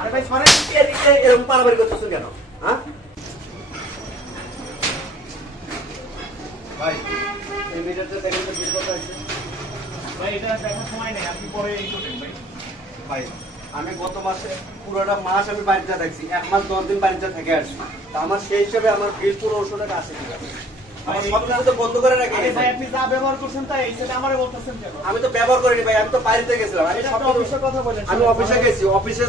আরে ভাই সরেন, এরকম পারাবারি করতেছেন কেন? হ্যাঁ ভাই, এই মিটারটা দেখেন তো বিল কত আছে? ভাই এটা দেখার সময় নেই, আপনি পরে এই করবেন ভাই। ভাই আমি গত মাসে পুরোটা মাস আমি বাড়িতে থাকছি, 1 মাস 10 দিন বাড়িতে থেকে আসছি, তা আমার সেই হিসাবে আমার বিল পুরো 800 টাকা আসে কিনা? আমার সব কিছু তো বন্ধ করে রাখি। আরে ভাই আপনি যা ব্যবহার করছেন তাই এই সাথে আমারে বলতেছেন কেন? আমি তো ব্যবহার করিনি ভাই, আমি তো বাড়িতে গেছিলাম। আমি এটা সব তো অফিসের কথা বলেন। আমি অফিসে গেছি, অফিসে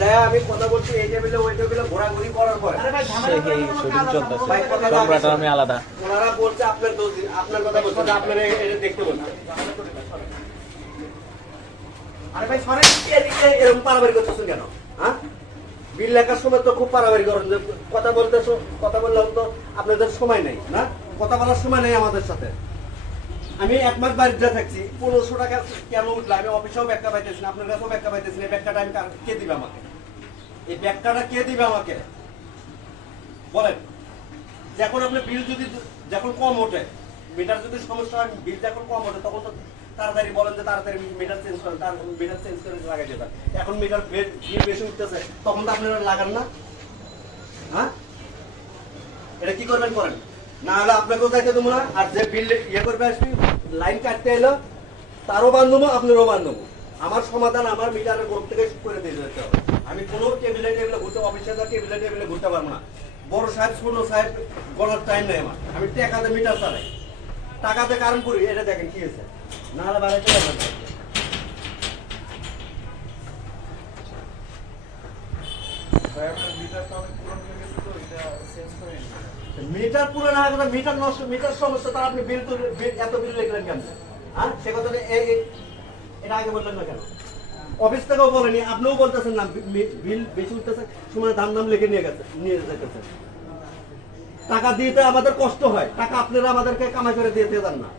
যা আমি কথা বলছি এই টেবিলে ওই টেবিলে ঘোরাঘুরি করার পরে আরে ভাই ঝামেলা করার কোনো কাজ আছে না। ভাই কথা ক্যামেরাটা আমি আলাদা। ওনারা বলছে আপনার দোষ, আপনার কথা বলছে যে আপনারা এটা দেখতে বলছে। আরে ভাই সরেন, এরকম পারাবারি করতেছেন কেন? হ্যাঁ বিল লেখার সময় তো খুব পারাবারি করেন, যে কথা কথা বললাম তো আপনাদের সময় নেই না, কথা বলার সময় নেই আমাদের সাথে। আমি 1 মাস বাড়িতে থাকছি, 1500 টাকা কেন উঠলো? আমি অফিসেও ব্যাখ্যা পাইতেছি না, আপনার কাছেও ব্যাখ্যা পাইতেছি না। এই ব্যাখ্যাটা আমি কে দিবে আমাকে? এই ব্যাখ্যাটা কে দিবে আমাকে বলেন? যখন আপনার বিল যদি যখন কম ওঠে, মিটার যদি সমস্যা হয়, বিল যখন কম ওঠে তখন তো তাড়াতাড়ি বলেন যে তাড়াতাড়ি মিটার চেঞ্জ করেন, তার মিটার চেঞ্জ করে লাগাই দেবেন। এখন মিটার বিল বেশি উঠতেছে, তখন তো আপনারা লাগান না। হ্যাঁ এটা কি করবেন করেন, না হলে আপনাকেও যাইতে দেবো না। আর যে বিল ইয়ে করবে আসবি, লাইন কাটতে এলো তারও বান্ধবো, আপনারও বান্ধবো। আমার সমাধান আমার মিটারের গ্রুপ থেকে করে দিয়ে যেতে হবে। আমি কোনো টেবিলে ঘুরতে, অফিসে টেবিলে ঘুরতে পারবো না। বড় সাহেব ছোট সাহেব গলার টাইম নেই আমার। আমি টাকাতে মিটার চালাই, টাকাতে কারণ করি। এটা দেখেন কি হয়েছে, না হলে বাড়াইতে পারবেন না। ভাই আপনার মিটারটা অনেক পুরনো হয়ে গেছে তো এটা চেঞ্জ করে নিন। মিটার পুরো না হয়, মিটার নষ্ট, মিটার সমস্যা, তার আপনি বিল তো এত বিল লিখলেন কেন? হ্যাঁ সে কথাটা এটা আগে বললেন না কেন? অফিস থেকেও বলেনি, আপনিও বলতেছেন না বিল বেশি উঠতেছে, সময় দাম লিখে নিয়ে যেতেছেন। টাকা দিতে আমাদের কষ্ট হয়, টাকা আপনারা আমাদেরকে কামাই করে দিয়ে দেন না।